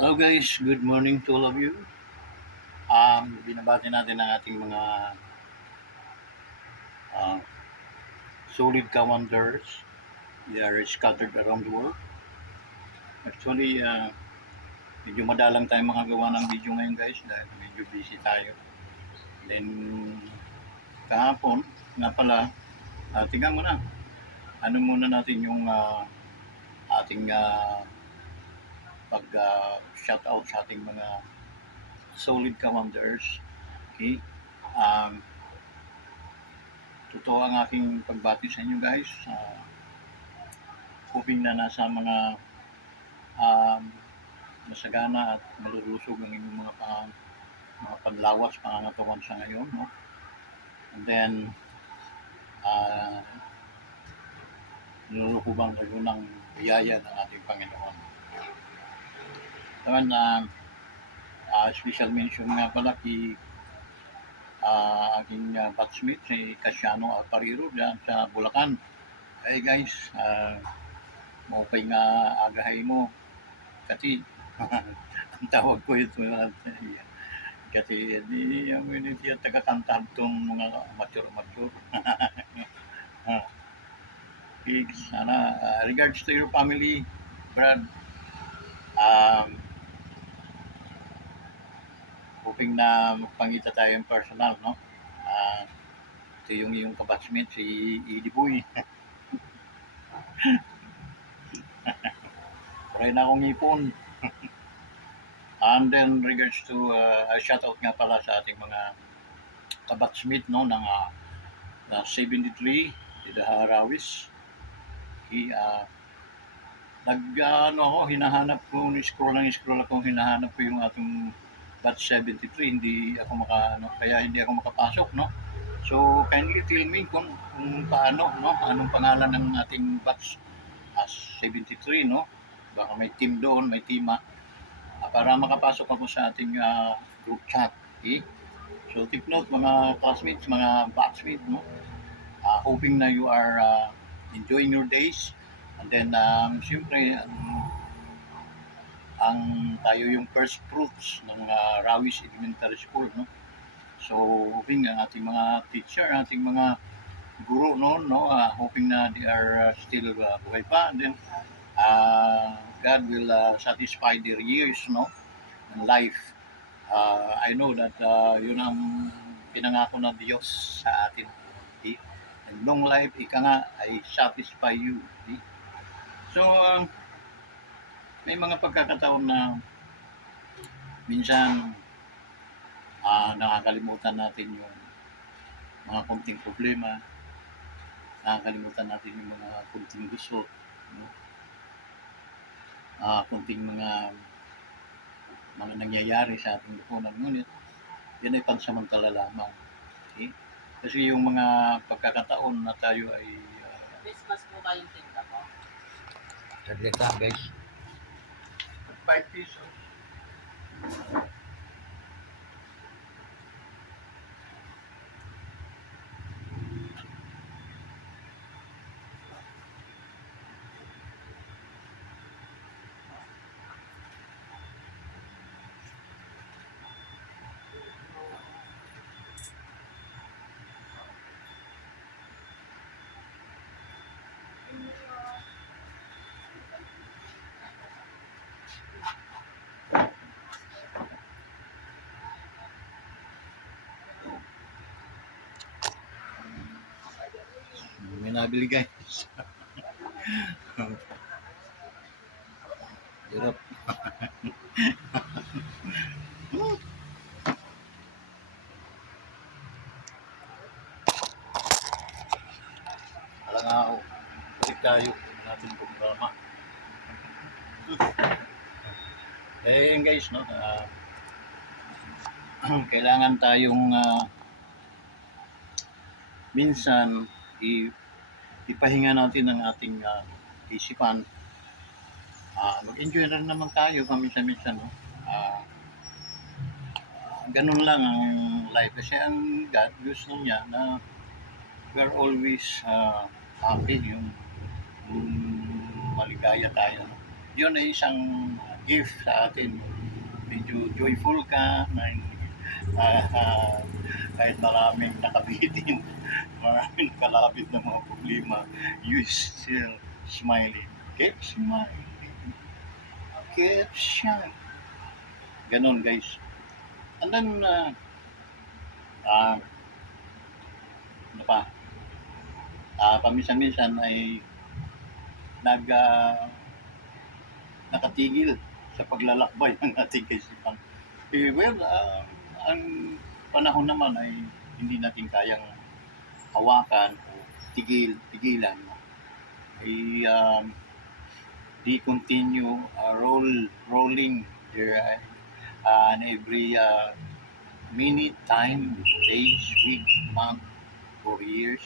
Hello guys, good morning to all of you. Binabati natin ang ating mga uh, solid commanders. They are scattered around the world. Actually, medyo madalang tayo makagawa ng video ngayon guys dahil medyo busy tayo. Then, kahapon, nga pala, tingnan mo na. Ano muna natin yung ating pag-shout out sa ating mga solid commanders. Okay? Um, Totoo ang aking pagbati sa inyo guys. Hoping na nasa mga um, masagana at malulusog ang inyong mga panlawas, pangangatawan sa ngayon. No? And then, uh, nilulukubang kayo ng biyaya ng ating Panginoon. Naman, special mention nga pala kay aking batchmate, si Casiano Apariro dyan sa Bulacan. Hey guys, maupay nga agahay mo. Kasi, ang tawag ko ito, kasi di ang hindi taga-kantad itong mga mature. Sana, regards to your family, Brad, hoping na magpangita tayo yung personal, no? Ito yung iyong kabatchmate, si Edie Boy. Try na akong ipon. And then regards to shout out nga pala sa ating mga kabatchmate, no, ng 73 the Harawis. Hinahanap ko, scroll ako, hinahanap ko yung ating batch 73, hindi ako kaya hindi ako makapasok, no. So kindly tell me kung paano, no, anong pangalan ng ating batch 73, no. Baka may team doon, may team para makapasok ako sa ating group chat. Okay? So take note mga classmates, mga batchmates, no. Hoping na you are enjoying your days. And then siyempre ang tayo yung first fruits ng Rawis Elementary School, no. So hoping ang ating mga teacher, ating mga guro noon, no, hoping na they are still buhay pa. And then God will satisfy their years, no, in life. I know that yun ang pinangako ng Diyos sa atin. Okay? And long life, ika nga, ay satisfy you. Okay? So, may mga pagkakataon na minsan nakakalimutan natin yung mga kunting problema, nakakalimutan natin yung mga kunting gusto, no? Kunting mga nangyayari sa ating lipunan. Ngunit, yan ay pansamantala lamang. Okay? Kasi yung mga pagkakataon na tayo ay Christmas po kayong tinda po? saglit lang guys. 5 pesos. May nabili guys. Hirap. Alam nga ako, balik tayo natin programa. Yun guys, no, kailangan tayong minsan ipahinga natin ang ating isipan. Mag-enjoy rin naman tayo paminsan-minsan, no? Ganun lang ang life kasi ang God gusto niya na we are always happy, yung maligaya tayo, no? Yun ay isang gift sa atin. Medyo joyful ka, kahit maraming nakabitin, maraming nakalabit na mga problema, you still smiling. Keep smiling, keep shining. Ganon guys. And then, ano pa, paminsan-minsan ay nag, nakatigil sa paglalakbay ng ating kaisipan. Well, ang panahon naman ay hindi natin kayang hawakan o tigilan. Ay they continue rolling their and every minute, time, days, week, month, or years,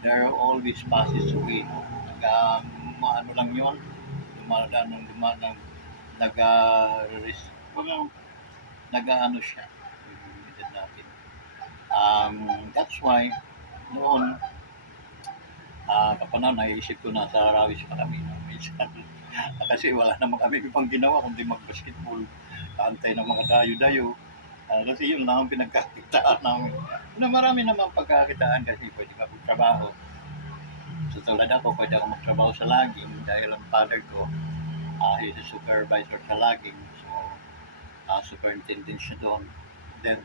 there are always passes away. Ano lang yon, dumadaan ng dumadaan, well, nag-ano siya, yung edad natin. That's why, noon, kapag naisip ko na sa Rawis pa kami, no? Minsan, kasi wala naman kami ibang ginawa kundi mag-basketball, antay ng mga dayo-dayo. Kasi yun lang ang pinagkakitaan namin. Na marami naman pagkakitaan kasi pwede ka magtrabaho. So tulad ako, pwede ako magtrabaho sa laging dahil ang father ko, he's a supervisor sa laging. So, superintendent siya doon. Then,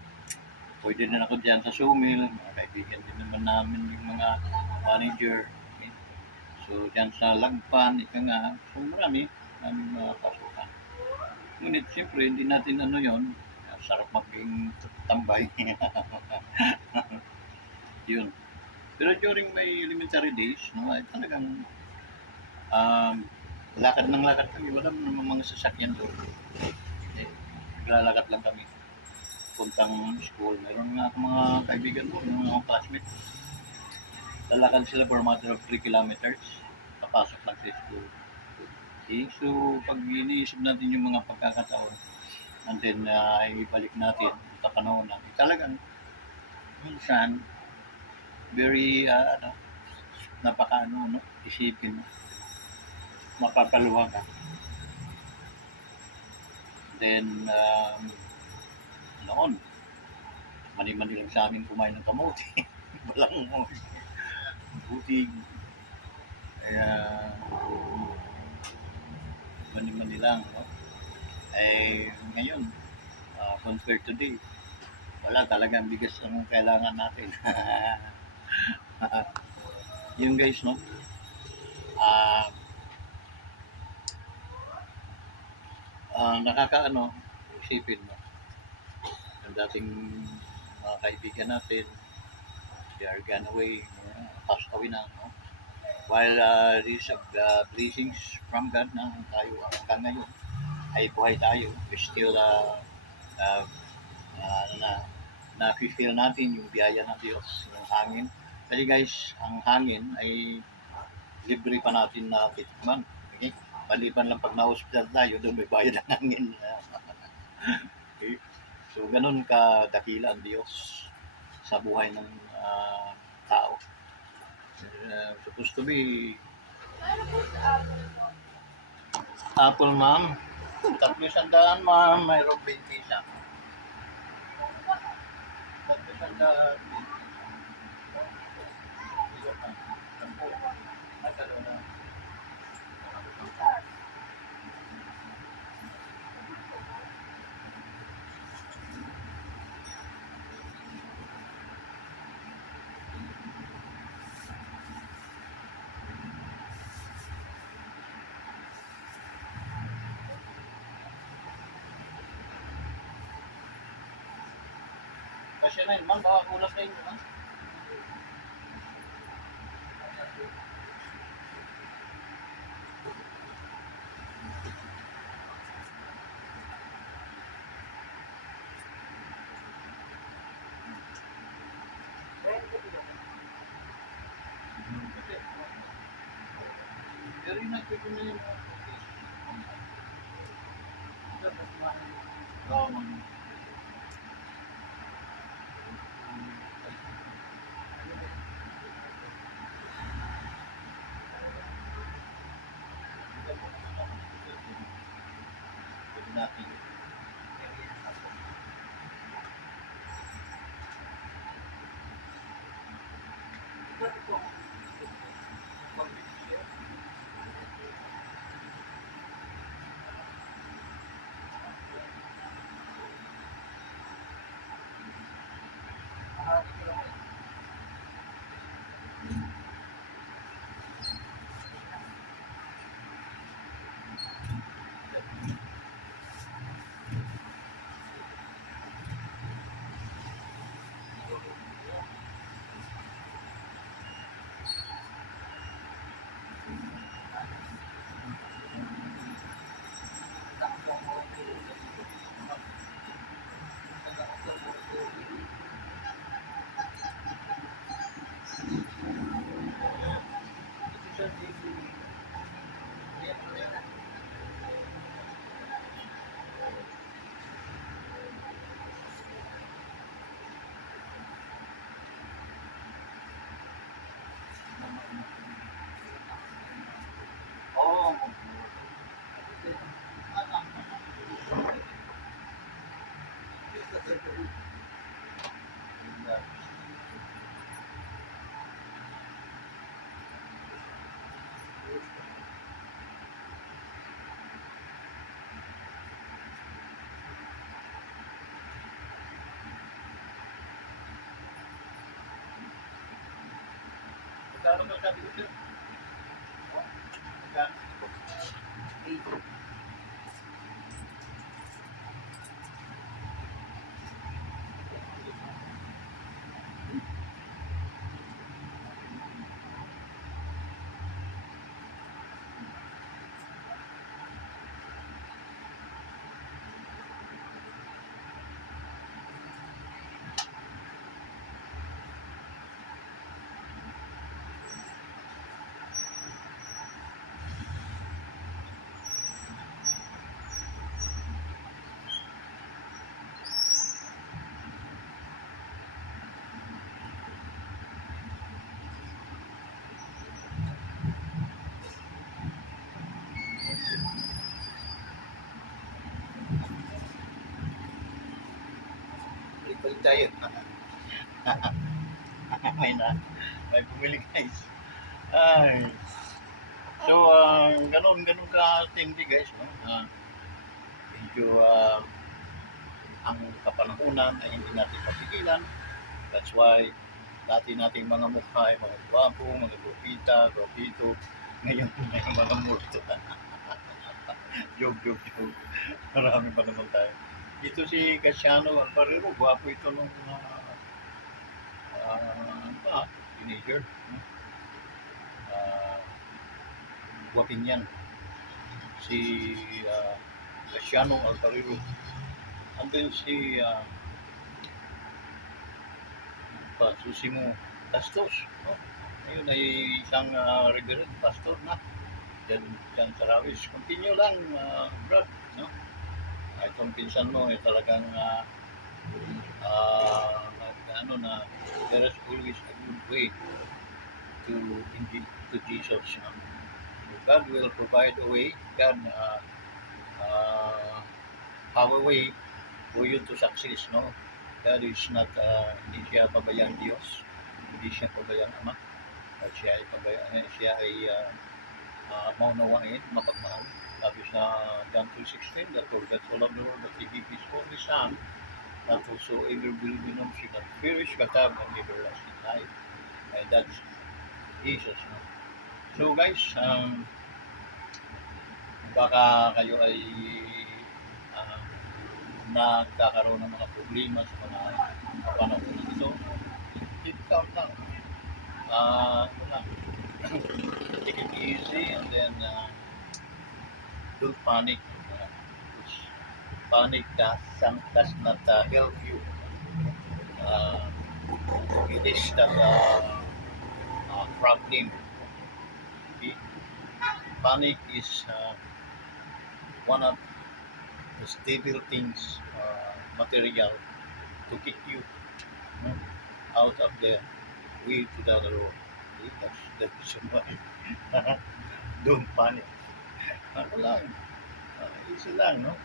pwede din ako dyan sa sumil. Mga kaibigan din naman namin yung mga manager. Okay? So, dyan sa lagpan, ika nga. So, marami mga pasukan. Ngunit, siyempre, hindi natin ano yon, sarap maging tambay. Yun. Pero during my elementary days, no, ay talagang lakad ng lakad kami. Wala naman mga sasakyan doon. Eh, naglalakad lang kami. Puntang school. Mayroon nga akong mga kaibigan doon, mga classmates. Lalakad sila for a matter of 3 kilometers. Papasok lang sa school. Okay, so pag iniisip natin yung mga pagkakataon, and then ibalik natin sa panahon na talagang minsan very napaka isipin mo, mapapaluwa ka. Then noon mani-mani lang sa amin kumain ng kamote. Walang butig, kaya mani-mani lang, no? Ngayon, compared today, wala talagang bigas ang kailangan natin. Yun guys, no? Nakakaano, isipin mo. Yung dating mga kaibigan natin, they are gone away, passed away na, no? While these blessings from God na tayo hanggang ngayon ay buhay tayo, we still na-feel natin yung biyaya ng Diyos, yung hangin. Kasi guys, ang hangin ay libre pa natin na titikman. Okay? Maliban lang pag na-hospital tayo, doon may bayad ng hangin. Okay? So, ganun kadakila ang Diyos sa buhay ng tao. Supposed to be apple, ma'am. 300, ma'am. Mayroong 20 isa. 300. Kasi na yun, ma'am. Baka kulang na yun, ma'am. Pero yun natin ko na yun. Oo, ma'am. natin. Oh, magkano ba sabi ko sir? Magkano? Balik tayo. may na, may bumili guys. Ay. So, ganun ka-tindi guys, no? Medyo ang kapanahunan ay hindi natin mapigilan. That's why dati nating mga mukha ay mga gwapo, mga gwapito. Ngayon may mga multo. Joke. Marami pa naman tayo. Ito si Casiano Alvarero, gwapo ito nung teenager. No? Gwapin yan. Si Casiano Alvarero. And then si Susimo Tastos. No? Ngayon ay isang reverend pastor na. Diyan sa Rawis. Continue lang, Brad. No? Itong pinsan mo ay talagang there is always a good way to to Jesus. God will provide a way. God have a way for you to success. No? God is not, hindi siya pabayang Diyos. Hindi siya pabayang Ama. At siya ay maunawain, mapagmahal. Sabi sa John 3:16, that for God so loved the world that He gave His only Son, that whosoever believe in Him should not perish but have an everlasting life. And that's Jesus. No? So guys, baka kayo ay nagkakaroon ng mga problema sa mga panahon na ito. Keep calm lang. Take it easy and then don't panic. Panic does not help you. It is the problem. Okay? Panic is one of the stable things, material, to kick you, no, out of the way to the other road. Okay? That's the reason why. Don't panic. Ano lang, easy lang, no?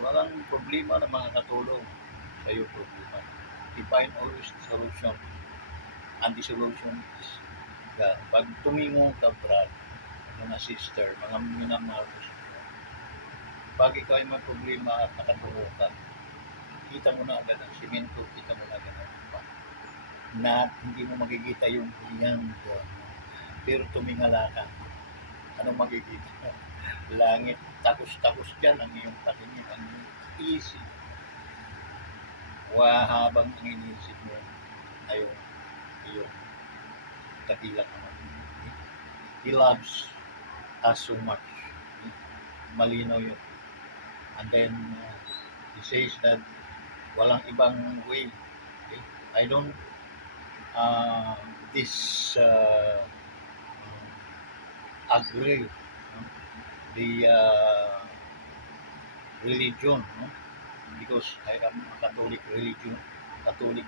Walang problema na mga katulong sa iyo problema. You find always the solution. And the solution is God. Pag tumingo ka, brad, mga sister, mga minamahal ko sa inyo, pag ikaw ay may problema at nakatulong ka, kita mo na agad ang simento, kita mo na agad ang lupa. Na hindi mo makikita yung yan doon. Pero tumingala ka, anong makikita? Langit, takos-takos dyan ang iyong patingin, ang easy. Habang ang iniisip mo ay yung dakilang naman. He loves us so much. Malinaw yun. And then, he says that walang ibang way. Okay? I don't this agree the religion, no? Because I am a Catholic religion, Catholic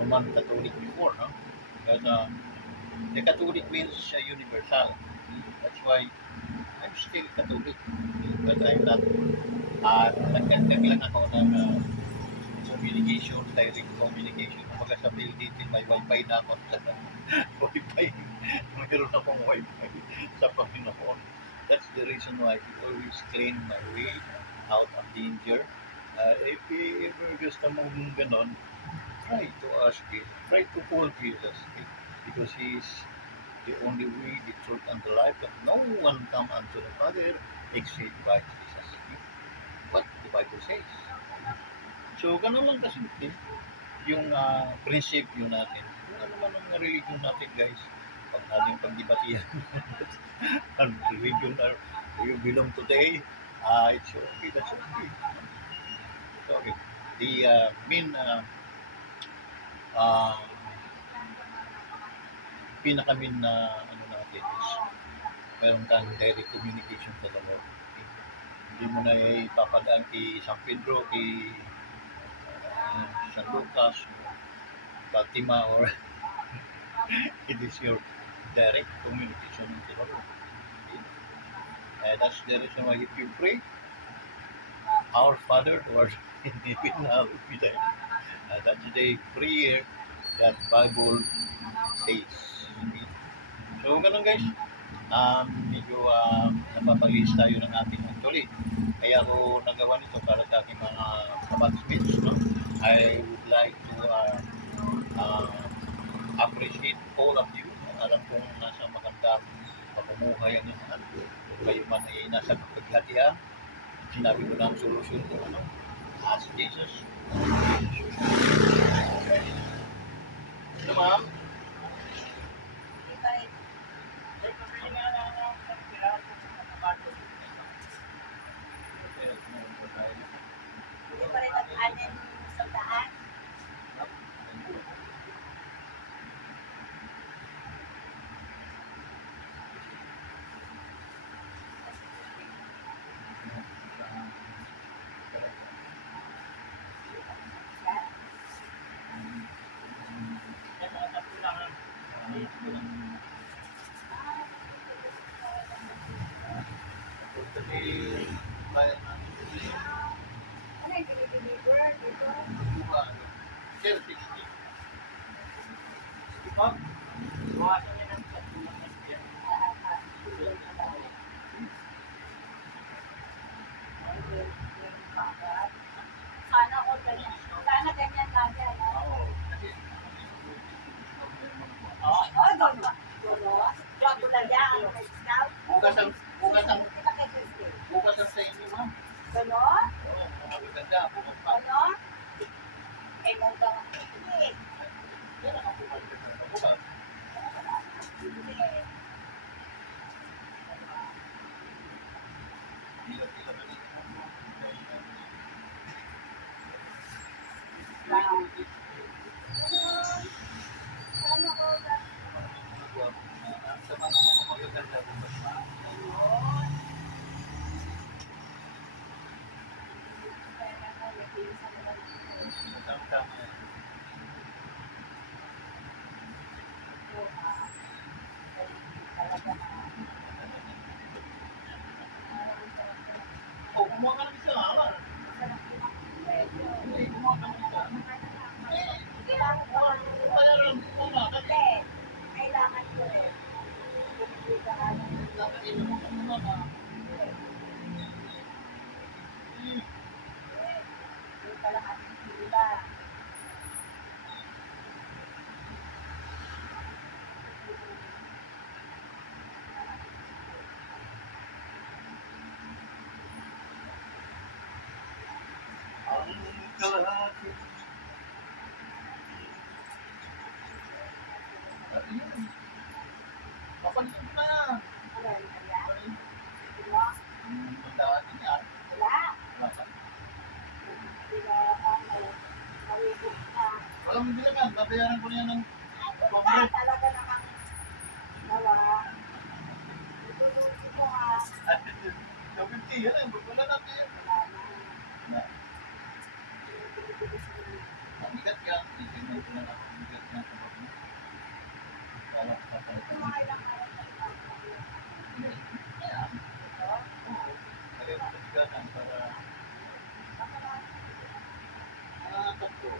Roman Catholic before, no? But the Catholic means universal. That's why I'm still Catholic, but I'm not. Nagdagdag lang ako ng communication, direct communication. Kumbaga sa building, may wifi na ako. Wifi. Mayroon akong wifi sa Panginoon. That's the reason why I always clean my way out of danger. If you ever gusto mong ganon, try to ask Him. Try to call Jesus. Because He is the only way, the truth, and the life. That no one come unto the Father except by Jesus. What the Bible says. So, ganun lang kasimple yung prinsipyo natin. Kung ano man ang religion natin, guys, pag natin pagdibatihan. Ang religion you belong today, it's okay, that's okay. Sorry. The main pinaka-main na ano natin is meron kang direct communication sa Lord. Okay? Hindi mo na ipapadaan kay San Pedro, kay San Lucas, Fatima, or it is your direct communication with the Lord. Okay? That's the reason why if you pray, Our Father who art in heaven, hallowed be thy name. That's the prayer that Bible says. Okay? So, ganun guys. Medyo napapalis tayo ng ating actually. Kaya ako nagawa nito para sa aking mga kabatsmates. No? I would like to appreciate all of you. Alam kong nasa magandang pamumuhay ang inyong ano. Kung kayo man ay nasa kapaghatian, sinabi ko na ang solusyon ko. Ano? Ask Jesus. Okay. Ano ma'am? Hindi pa rin nag-anin sa daan. Ano yung pinipiliver dito? Sana all ganyan. Sana ganyan lagi. Oh, gano'n. Gano'n? Gano'n lang yan. Scout. Bukas ang Kita kay Christine. bukas ang sa inyo ma'am. Gano'n? Oo, maganda. Bukas pa. Gano'n? Eh, nung ka nga. Hindi. Yan ang bukas. Bukas. Hindi. Wow. Ano ko ba? Sa mga magaganda bukas pa. Gano'n? Tama-tama yan. Talaga na. lang ah. Yung kalahating kilo. Ang kalahati. Sabi niya, papalitan ko na. Ano yun, kaya? Diba? Magdaan din yan. Wala. Wala ka. Diba, mawibig na. Walang hindi naman, babayaran ko na yan ng Ay, talaga namang nawa. Itulusin mo ha. yung 50 yan eh, wala natin. Wala na. Na, Mabigat yan, itignan ko na lang, mabigat yan sa bag mo. Kala ko papalitan mo. Mga ilang araw na ibang Hindi, yan. Oo, lagay mo sa bigatan para tatlo.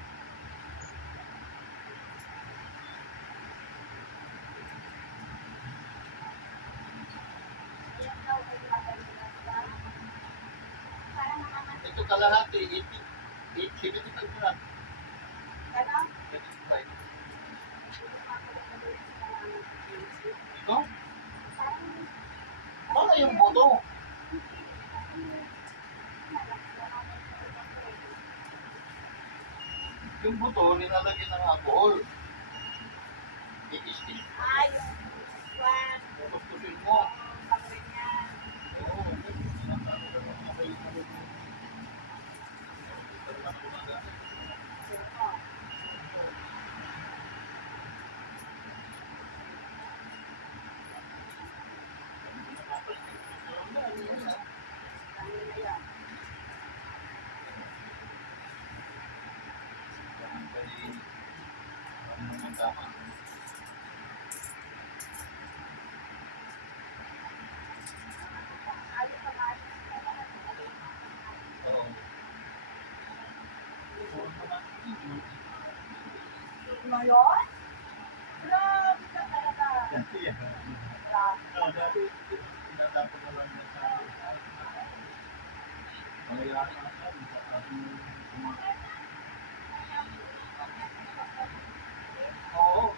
Ayan daw ay maganda sila. Parang naman, Ito kalahati, 75 na. ano? 75. Ito? Parang Baka yung boto. Yung boto, nilalagyan ng alcohol. Itis-tis. ay, yung swan, Pupusin mo. pang ganyan. Oo, sinasama na mga kayo na rin. Sino? Ano na yan? Ayos na ayos. Ano yun? Grabe ka talaga. Grabe. Oo.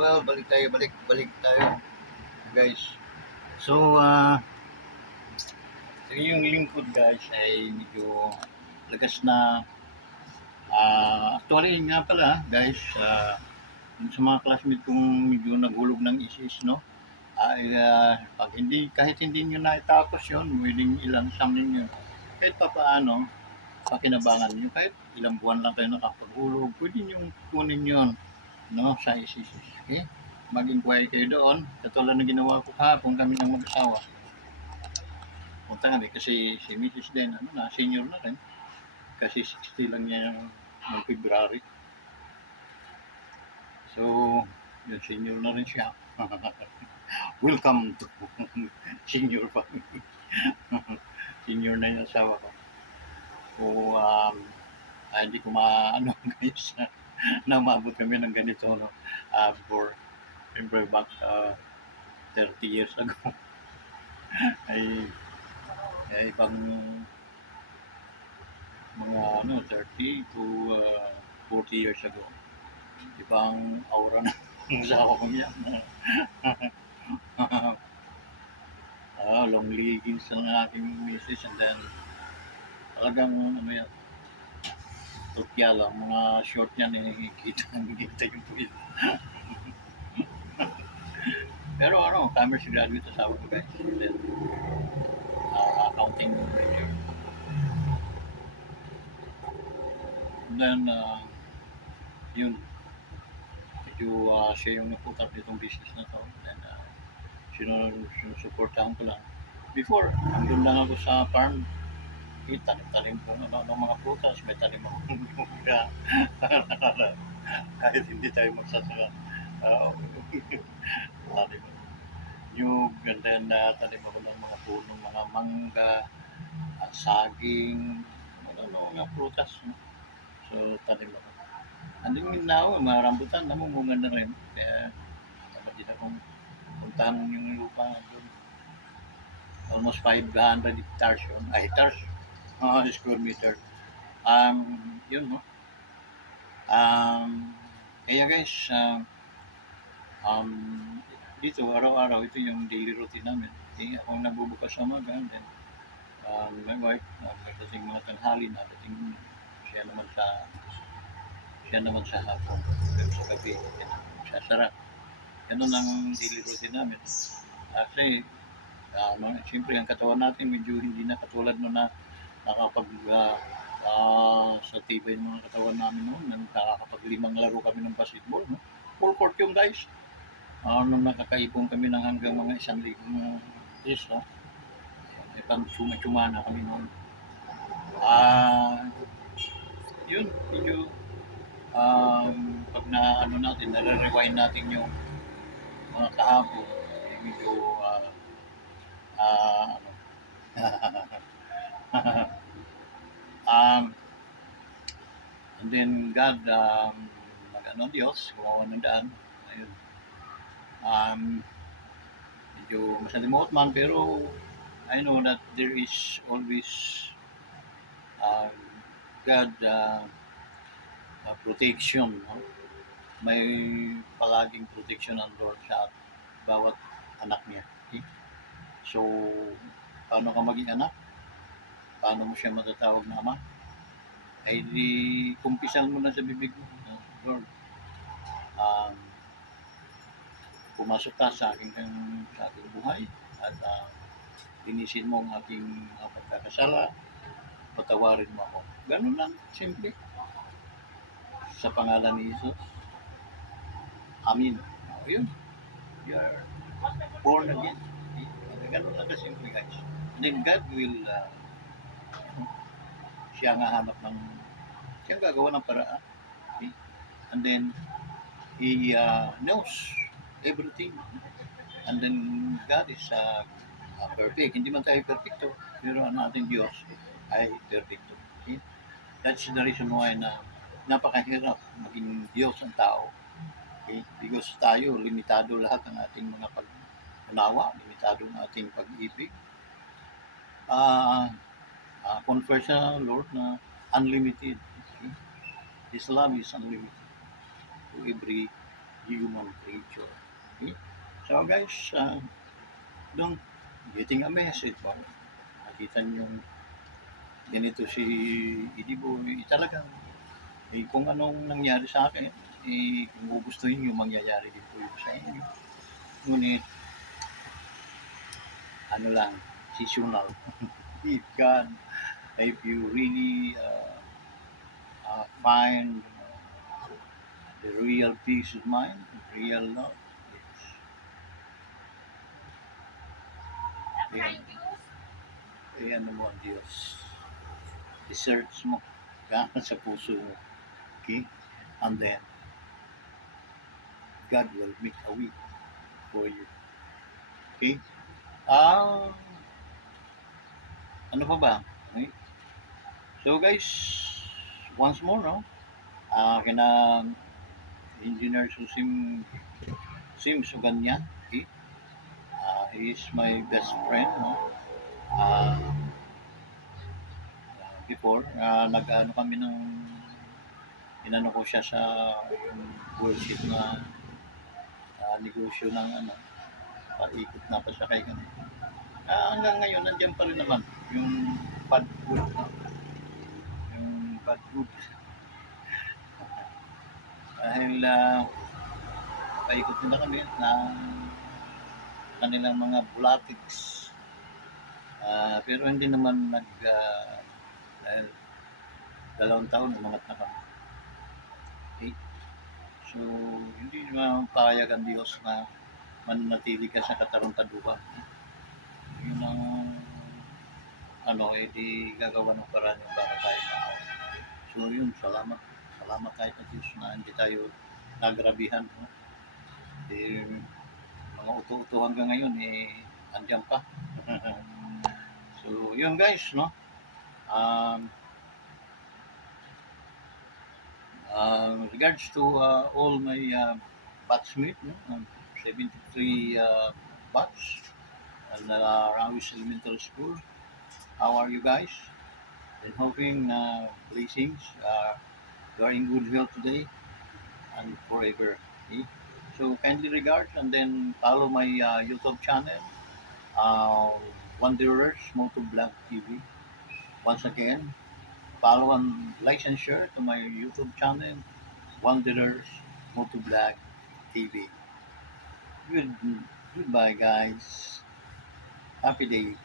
Well, balik tayo, guys. So, yung lingkod, guys, ay medyo lagas na. Actually, nga pala, guys, yung sa mga classmate kong medyo naghulog ng isis, no? Ay, kahit hindi nyo naitapos yun, pwedeng ilang exam ninyo. Kahit pa paano, pakinabangan nyo, kahit ilang buwan lang kayo nakapaghulog, pwede nyo kunin yun, no, sa isis. Okay? Mag-inquire kayo doon, katulad na ginawa ko kahapon kami ng mag-asawa. Punta kami kasi si Mrs. din, senior na rin. Kasi 60 lang niya ng February. So, yun, senior na rin siya. Welcome to senior family. Senior na yung asawa ko. So, hindi ko maano guys na umabot kami ng ganito, no? For remember back 30 years ago ay ibang mga 30 to 40 years ago, ibang aura na ng asawa ko yan. Long leggings lang ang aking misis, and then talagang yan, tutya lang, mga short yan kita yung puwit. Pero commerce graduate asawa ko, guys, and then accounting major. And then yun, medyo siya yung nagputak ditong business na to. And sinusuportahan ko lang. Before, nandun lang ako sa farm, tanim ko ng mga prutas, may tanim akong lupa. Kahit hindi tayo magsasaka. Tanim nyug, and then tanim ako ng mga punong mga mangga, saging, mga prutas. No? So, tanim ako. Andun na ako, mga rambutan, namumunga na rin. Kaya, dapat din akong puntahan yung lupa doon. Almost 500 hectares yun. Hectares? Square meter. Yun, no? Kaya guys, dito, araw-araw, ito yung daily routine namin. Ako nagbubukas sa umaga, then my wife, nagdating mga tanghali, nagdating siya naman sa hapon, sa gabi, sasara. Ganun ang daily routine namin. Actually, siyempre ang katawan natin medyo hindi na katulad no na nakapag sa tibay ng mga katawan namin noon, nakakapag-5 laro kami ng basketball, no? Full court yung guys. Nung nakakaipon kami ng hanggang mga 1,000 is, no? Pang tsuma-tsuma na kami noon. Yun, medyo pag natin, nare-rewind natin yung mga kahapon, medyo and then God, Diyos, gumawa ng daan. Ayun. Medyo masalimuot man, pero I know that there is always God protection, no? May palaging protection ang Lord sa bawat anak niya. Okay? So, paano ka maging anak? Paano mo siya matatawag na ama? Ay di kumpisan mo na sa bibig mo, Lord, pumasok ka sa aking buhay at linisin mo ang aking pagkakasala, patawarin mo ako. Ganun lang, simple. Sa pangalan ni Jesus. Amin. Yun. You are born again. Ganun Napakasimple guys. And then God will, siya nga hanap ng, siya ang gagawa ng paraan. Okay? And then, He knows everything. And then, God is perfect. Hindi man tayo perfecto, pero ang ating Diyos ay perfecto. Okay? That's the reason why na napakahirap maging Diyos ang tao. Okay? Because tayo, limitado lahat ang ating mga pag-unawa, limitado ang ating pag-ibig. Confess sa Lord na unlimited. Okay? His love is unlimited to every human creature. Okay? So guys, don't getting a message mo. Nakita niyo yung ganito si Idibo, talagang kung anong nangyari sa akin, kung gugustuhin nyo, mangyayari din po yun sa inyo. Ngunit, ano lang, seasonal. If God, if you really find the real peace of mind, real love, it's, ano mo ang Diyos. I-search mo sa puso mo. Okay? And then, God will make a way for you. Okay? Ano pa ba? Okay? So guys, once more, no? Kina Engineer Sim Suganya. Okay? He is my best friend, no? Before, nag-ano kami ng inano ko siya sa bullshit na negosyo ng ano, paikot na pasakay kami. Hanggang ngayon, nandiyan pa rin naman yung bad food, no? Yung bad food. Dahil paikot nila kami na kanilang mga bulatics. Pero hindi naman dahil 2 taon umangat na kami. Okay? So, hindi naman payag ang Diyos na mananatili ka sa kataruntaduhan. Yun ang di gagawa ng paraan yung para tayo maawa. So yun, salamat tayo sa Diyos na hindi tayo nagrabihan. No? Mga uto-uto hanggang ngayon, andyan pa. So yun guys, no? Regards to all my batchmates, no? 73 batch at Rawis Elementary School. How are you guys? And hoping blessings. You are in good health today and forever. Okay? So kindly regards and then follow my YouTube channel, Wanderers Motovlog TV. Once again, follow and like and share to my YouTube channel, Wanderers Motovlog TV. Goodbye guys. Happy day.